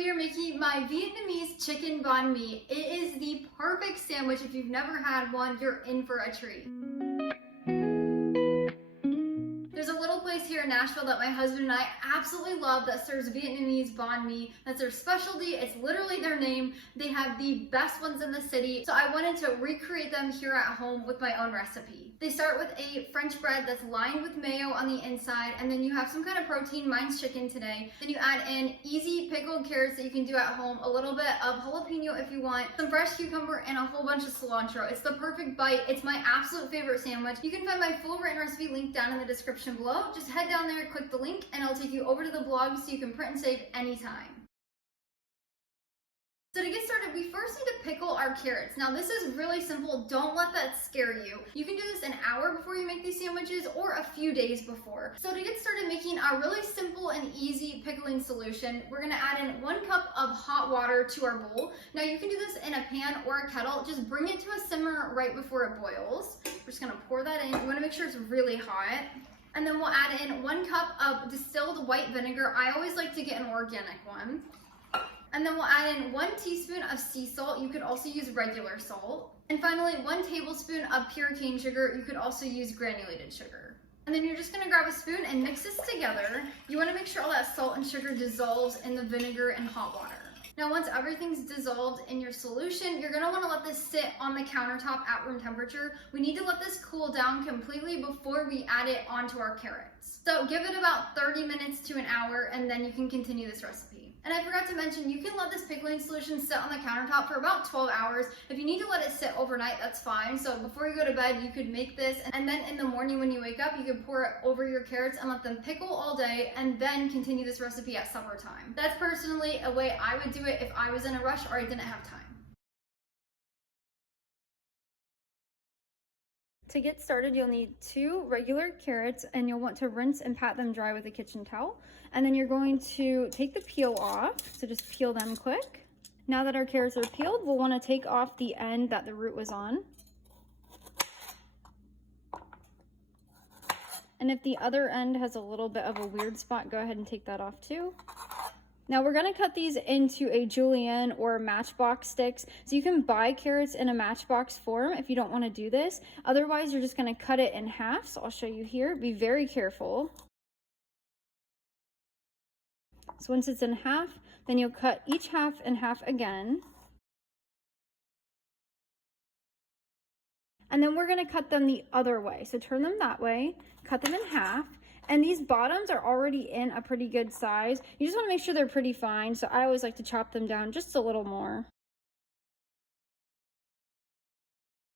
we are making my Vietnamese chicken banh mi. It is the perfect sandwich. If you've never had one, you're in for a treat. There's a little place here in Nashville that my husband and I absolutely love that serves Vietnamese banh mi. That's their specialty. It's literally their name. They have the best ones in the city. So I wanted to recreate them here at home with my own recipe. They start with a French bread that's lined with mayo on the inside, and then you have some kind of protein. Mine's chicken today. Then you add in easy pickled carrots that you can do at home, a little bit of jalapeno if you want, some fresh cucumber, and a whole bunch of cilantro. It's the perfect bite. It's my absolute favorite sandwich. You can find my full written recipe linked down in the description below. Just head down there, click the link, and it'll take you over to the blog so you can print and save anytime. So to get started, we first need to pickle our carrots. Now this is really simple. Don't let that scare you. You can do this an hour before you make these sandwiches or a few days before. So to get started making our really simple and easy pickling solution, we're gonna add in 1 cup of hot water to our bowl. Now you can do this in a pan or a kettle. Just bring it to a simmer right before it boils. We're just gonna pour that in. You wanna make sure it's really hot. And then we'll add in 1 cup of distilled white vinegar. I always like to get an organic one. And then we'll add in 1 teaspoon of sea salt. You could also use regular salt. And finally, 1 tablespoon of pure cane sugar. You could also use granulated sugar. And then you're just gonna grab a spoon and mix this together. You wanna make sure all that salt and sugar dissolves in the vinegar and hot water. Now once everything's dissolved in your solution, you're gonna wanna let this sit on the countertop at room temperature. We need to let this cool down completely before we add it onto our carrots. So give it about 30 minutes to an hour, and then you can continue this recipe. And I forgot to mention, you can let this pickling solution sit on the countertop for about 12 hours. If you need to let it sit overnight, that's fine. So before you go to bed, you could make this, and then in the morning when you wake up, you could pour it over your carrots and let them pickle all day, and then continue this recipe at supper time. That's personally a way I would do it if I was in a rush or I didn't have time. To get started, you'll need 2 regular carrots, and you'll want to rinse and pat them dry with a kitchen towel. And then you're going to take the peel off, so just peel them quick. Now that our carrots are peeled, we'll want to take off the end that the root was on. And if the other end has a little bit of a weird spot, go ahead and take that off too. Now we're gonna cut these into a julienne or matchbox sticks. So you can buy carrots in a matchbox form if you don't wanna do this. Otherwise, you're just gonna cut it in half. So I'll show you here, be very careful. So once it's in half, then you'll cut each half in half again. And then we're gonna cut them the other way. So turn them that way, cut them in half. And these bottoms are already in a pretty good size. You just want to make sure they're pretty fine. So I always like to chop them down just a little more.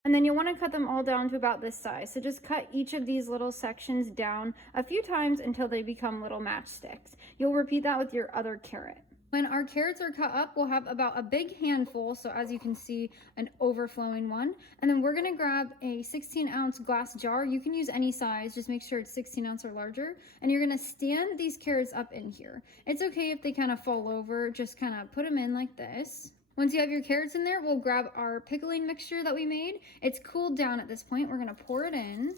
And then you'll want to cut them all down to about this size. So just cut each of these little sections down a few times until they become little matchsticks. You'll repeat that with your other carrot. When our carrots are cut up, we'll have about a big handful, so as you can see, an overflowing one. And then we're gonna grab a 16-ounce glass jar. You can use any size, just make sure it's 16 ounce or larger. And you're gonna stand these carrots up in here. It's okay if they kind of fall over, just kind of put them in like this. Once you have your carrots in there, we'll grab our pickling mixture that we made. It's cooled down at this point. We're gonna pour it in.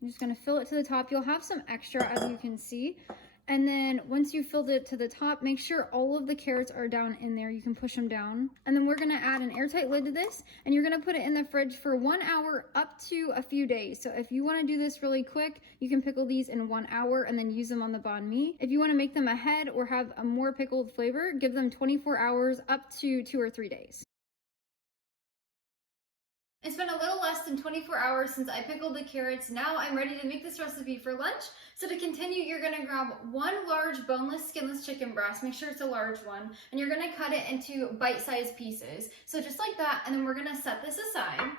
I'm just gonna fill it to the top. You'll have some extra, as you can see. And then once you filled it to the top, make sure all of the carrots are down in there. You can push them down. And then we're gonna add an airtight lid to this, and you're gonna put it in the fridge for 1 hour up to a few days. So if you wanna do this really quick, you can pickle these in 1 hour and then use them on the banh mi. If you wanna make them ahead or have a more pickled flavor, give them 24 hours up to 2 or 3 days. It's been a little less than 24 hours since I pickled the carrots. Now I'm ready to make this recipe for lunch. So to continue, you're gonna grab 1 large boneless, skinless chicken breast. Make sure it's a large one. And you're gonna cut it into bite-sized pieces. So just like that, and then we're gonna set this aside.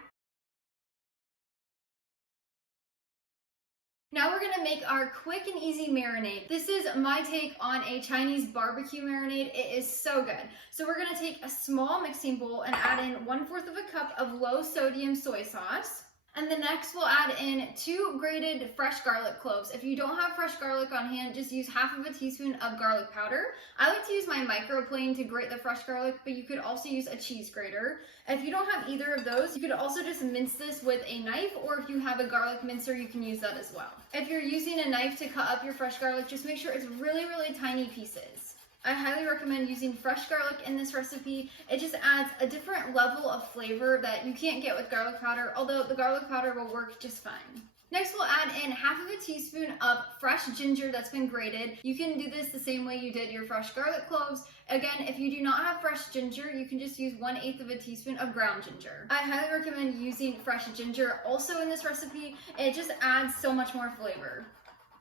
Now we're gonna make our quick and easy marinade. This is my take on a Chinese barbecue marinade. It is so good. So we're gonna take a small mixing bowl and add in 1/4 of a cup of low sodium soy sauce. And then next we'll add in 2 grated fresh garlic cloves. If you don't have fresh garlic on hand, just use half of a teaspoon of garlic powder. I like to use my microplane to grate the fresh garlic, but you could also use a cheese grater. If you don't have either of those, you could also just mince this with a knife, or if you have a garlic mincer, you can use that as well. If you're using a knife to cut up your fresh garlic, just make sure it's really, really tiny pieces. I highly recommend using fresh garlic in this recipe. It just adds a different level of flavor that you can't get with garlic powder, although the garlic powder will work just fine. Next, we'll add in half of a teaspoon of fresh ginger that's been grated. You can do this the same way you did your fresh garlic cloves. Again, if you do not have fresh ginger, you can just use 1/8 of a teaspoon of ground ginger. I highly recommend using fresh ginger also in this recipe. It just adds so much more flavor.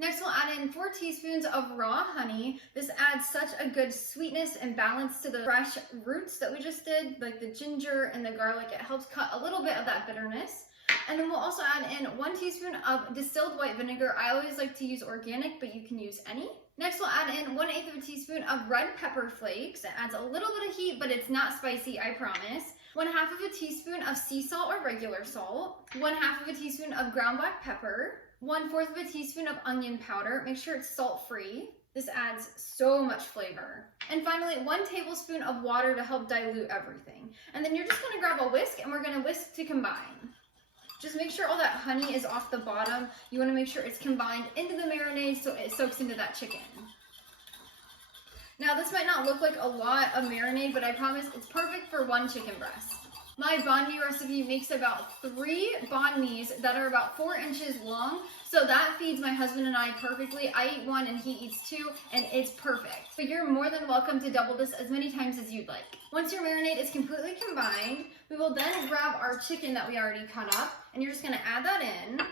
Next, we'll add in 4 teaspoons of raw honey. This adds such a good sweetness and balance to the fresh roots that we just did, like the ginger and the garlic. It helps cut a little bit of that bitterness. And then we'll also add in 1 teaspoon of distilled white vinegar. I always like to use organic, but you can use any. Next, we'll add in 1/8 of a teaspoon of red pepper flakes. It adds a little bit of heat, but it's not spicy, I promise. 1/2 of a teaspoon of sea salt or regular salt. 1/2 of a teaspoon of ground black pepper. 1/4 of a teaspoon of onion powder. Make sure it's salt-free. This adds so much flavor. And finally, 1 tablespoon of water to help dilute everything. And then you're just gonna grab a whisk and we're gonna whisk to combine. Just make sure all that honey is off the bottom. You wanna make sure it's combined into the marinade so it soaks into that chicken. Now this might not look like a lot of marinade, but I promise it's perfect for 1 chicken breast. My banh mi recipe makes about 3 banh mi's that are about 4 inches long, so that feeds my husband and I perfectly. I eat 1 and he eats 2, and it's perfect. But you're more than welcome to double this as many times as you'd like. Once your marinade is completely combined, we will then grab our chicken that we already cut up, and you're just gonna add that in.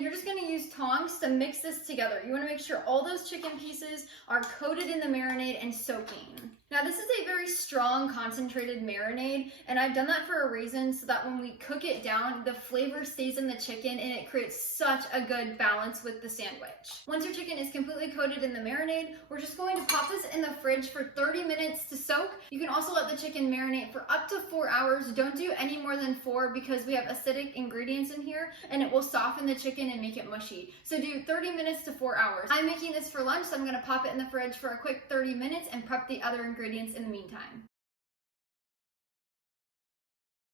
You're just gonna use tongs to mix this together. You wanna make sure all those chicken pieces are coated in the marinade and soaking. Now this is a very strong concentrated marinade, and I've done that for a reason, so that when we cook it down, the flavor stays in the chicken and it creates such a good balance with the sandwich. Once your chicken is completely coated in the marinade, we're just going to pop this in the fridge for 30 minutes to soak. You can also let the chicken marinate for up to 4 hours. Don't do any more than 4 because we have acidic ingredients in here and it will soften the chicken and make it mushy. So do 30 minutes to 4 hours. I'm making this for lunch, so I'm gonna pop it in the fridge for a quick 30 minutes and prep the other ingredients in the meantime.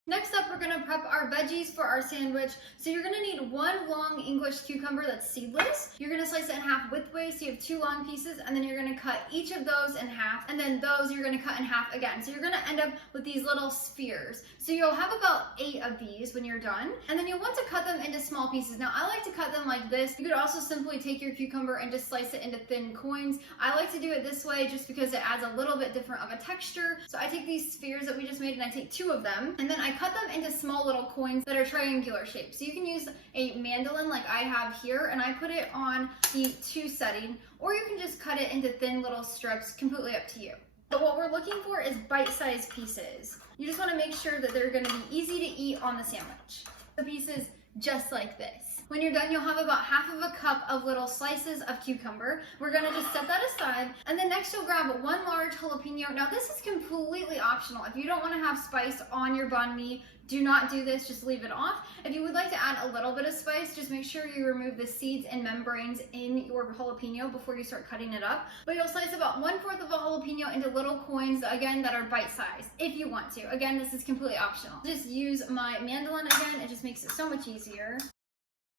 Next up, we're gonna prep our veggies for our sandwich. So you're gonna need 1 long English cucumber that's seedless. You're gonna slice it in half widthways, so you have 2 long pieces, and then you're gonna cut each of those in half, and then those you're gonna cut in half again. So you're gonna end up with these little spheres. So you'll have about 8 of these when you're done, and then you'll want to cut them into small pieces. Now I like to cut them like this. You could also simply take your cucumber and just slice it into thin coins. I like to do it this way just because it adds a little bit different of a texture. So I take these spheres that we just made and I take 2 of them, and then I cut them into small little coins that are triangular shaped. So you can use a mandolin like I have here, and I put it on the 2 setting, or you can just cut it into thin little strips, completely up to you. But what we're looking for is bite-sized pieces. You just want to make sure that they're going to be easy to eat on the sandwich. The pieces just like this. When you're done, you'll have about half of a cup of little slices of cucumber. We're gonna just set that aside. And then next you'll grab 1 large jalapeno. Now this is completely optional. If you don't wanna have spice on your banh mi, do not do this, just leave it off. If you would like to add a little bit of spice, just make sure you remove the seeds and membranes in your jalapeno before you start cutting it up. But you'll slice about 1/4 of a jalapeno into little coins, again, that are bite-sized, if you want to. Again, this is completely optional. Just use my mandolin again, it just makes it so much easier.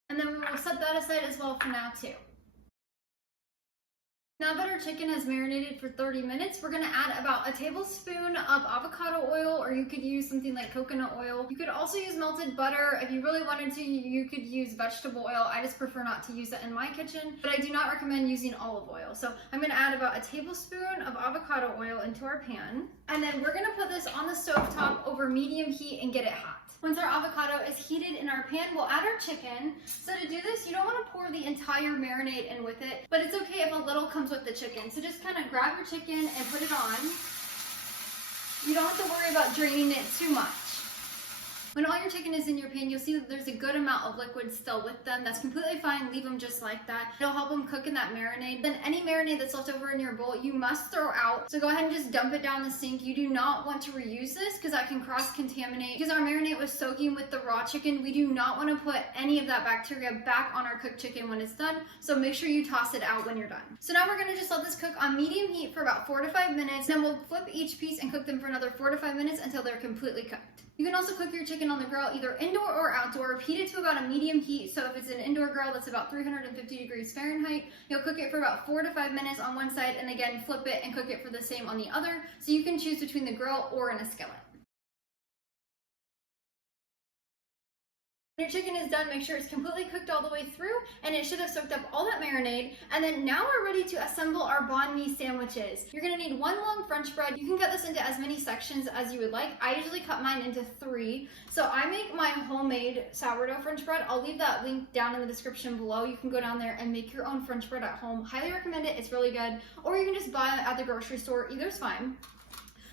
And then we will set that aside as well for now too. Now that our chicken has marinated for 30 minutes, we're gonna add about a tablespoon of avocado oil, or you could use something like coconut oil. You could also use melted butter. If you really wanted to, you could use vegetable oil. I just prefer not to use it in my kitchen, but I do not recommend using olive oil. So I'm gonna add about a tablespoon of avocado oil into our pan. And then we're gonna put this on the stovetop over medium heat and get it hot. Once our avocado is heated in our pan, we'll add our chicken. So to do this, you don't want to pour the entire marinade in with it, but it's okay if a little comes with the chicken. So just kind of grab your chicken and put it on. You don't have to worry about draining it too much. When all your chicken is in your pan, you'll see that there's a good amount of liquid still with them. That's completely fine. Leave them just like that. It'll help them cook in that marinade. Then any marinade that's left over in your bowl, you must throw out. So go ahead and just dump it down the sink. You do not want to reuse this because that can cross-contaminate. Because our marinade was soaking with the raw chicken, we do not want to put any of that bacteria back on our cooked chicken when it's done. So make sure you toss it out when you're done. So now we're going to just let this cook on medium heat for about 4 to 5 minutes. Then we'll flip each piece and cook them for another 4 to 5 minutes until they're completely cooked. You can also cook your chicken on the grill either indoor or outdoor. Heat it to about a medium heat. So if it's an indoor grill that's about 350 degrees Fahrenheit, you'll cook it for about 4 to 5 minutes on one side and again flip it and cook it for the same on the other. So you can choose between the grill or in a skillet. When your chicken is done, make sure it's completely cooked all the way through and it should have soaked up all that marinade. And then now we're ready to assemble our banh mi sandwiches. You're gonna need 1 long French bread. You can cut this into as many sections as you would like. I usually cut mine into 3. So I make my homemade sourdough French bread. I'll leave that link down in the description below. You can go down there and make your own French bread at home. Highly recommend it, it's really good. Or you can just buy it at the grocery store, either's fine.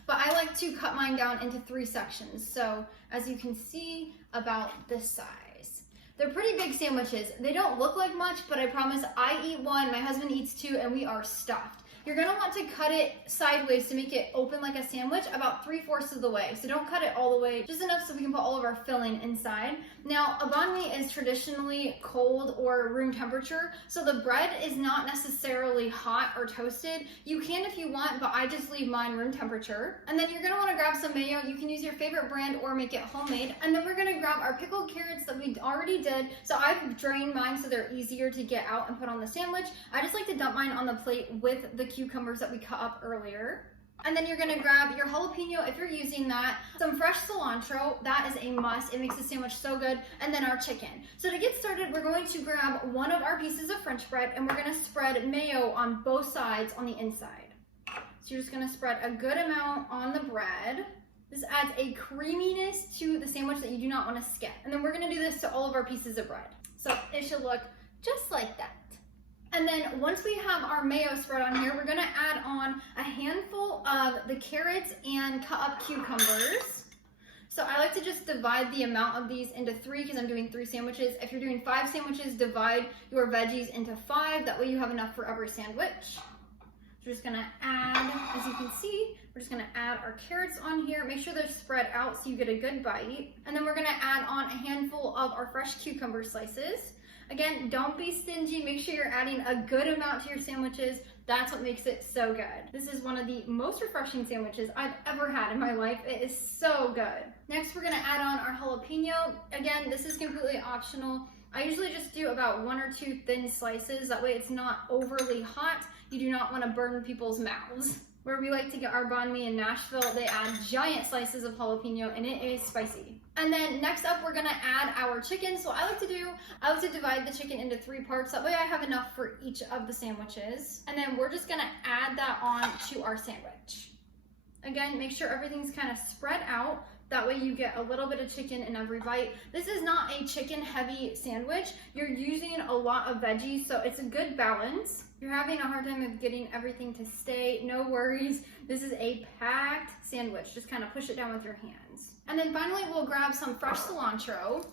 But I like to cut mine down into 3 sections. So as you can see, about this size. They're pretty big sandwiches. They don't look like much, but I promise I eat 1, my husband eats 2, and we are stuffed. You're gonna want to cut it sideways to make it open like a sandwich about 3/4 of the way. So don't cut it all the way, just enough so we can put all of our filling inside. Now, a banh mi is traditionally cold or room temperature, so the bread is not necessarily hot or toasted. You can if you want, but I just leave mine room temperature. And then you're gonna wanna grab some mayo. You can use your favorite brand or make it homemade. And then we're gonna grab our pickled carrots that we already did. So I've drained mine so they're easier to get out and put on the sandwich. I just like to dump mine on the plate with the cucumbers that we cut up earlier. And then you're gonna grab your jalapeno if you're using that, some fresh cilantro, that is a must, it makes the sandwich so good, and then our chicken. So to get started, we're going to grab one of our pieces of French bread and we're gonna spread mayo on both sides on the inside. So you're just gonna spread a good amount on the bread. This adds a creaminess to the sandwich that you do not wanna skip. And then we're gonna do this to all of our pieces of bread. So it should look just like that. And then once we have our mayo spread on here, we're gonna add on a handful of the carrots and cut up cucumbers. So I like to just divide the amount of these into 3 because I'm doing 3 sandwiches. If you're doing 5 sandwiches, divide your veggies into 5. That way you have enough for every sandwich. We're just gonna add, as you can see, we're just gonna add our carrots on here. Make sure they're spread out so you get a good bite. And then we're gonna add on a handful of our fresh cucumber slices. Again, don't be stingy. Make sure you're adding a good amount to your sandwiches. That's what makes it so good. This is one of the most refreshing sandwiches I've ever had in my life. It is so good. Next, we're gonna add on our jalapeno. Again, this is completely optional. I usually just do about 1 or 2 thin slices. That way it's not overly hot. You do not wanna burn people's mouths. Where we like to get our banh mi in Nashville, they add giant slices of jalapeno and it is spicy. And then next up, we're gonna add our chicken. So I like to divide the chicken into 3 parts. That way I have enough for each of the sandwiches. And then we're just gonna add that on to our sandwich. Again, make sure everything's kind of spread out. That way you get a little bit of chicken in every bite. This is not a chicken heavy sandwich. You're using a lot of veggies, so it's a good balance. If you're having a hard time of getting everything to stay, no worries. This is a packed sandwich. Just kind of push it down with your hands. And then finally, we'll grab some fresh cilantro.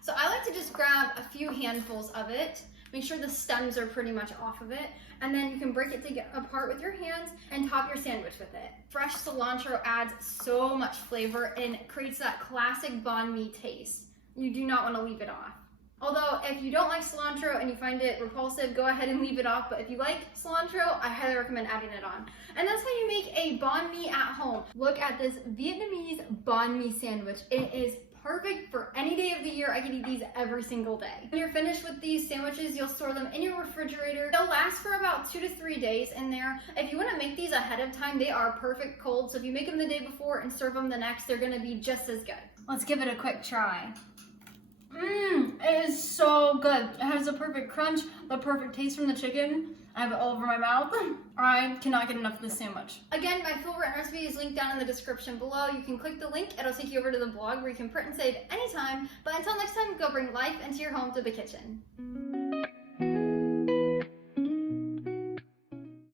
So I like to just grab a few handfuls of it. Make sure the stems are pretty much off of it. And then you can break it apart with your hands and top your sandwich with it. Fresh cilantro adds so much flavor and creates that classic banh mi taste. You do not want to leave it off. Although if you don't like cilantro and you find it repulsive, go ahead and leave it off. But if you like cilantro, I highly recommend adding it on. And that's how you make a banh mi at home. Look at this Vietnamese banh mi sandwich. It is perfect for any day of the year. I can eat these every single day. When you're finished with these sandwiches, you'll store them in your refrigerator. They'll last for about 2 to 3 days in there. If you want to make these ahead of time, they are perfect cold. So if you make them the day before and serve them the next, they're going to be just as good. Let's give it a quick try. It is so good. It has the perfect crunch, the perfect taste from the chicken. I have it all over my mouth. I cannot get enough of this sandwich. Again, my full written recipe is linked down in the description below. You can click the link. It'll take you over to the blog where you can print and save anytime. But until next time, go bring life into your home to the kitchen.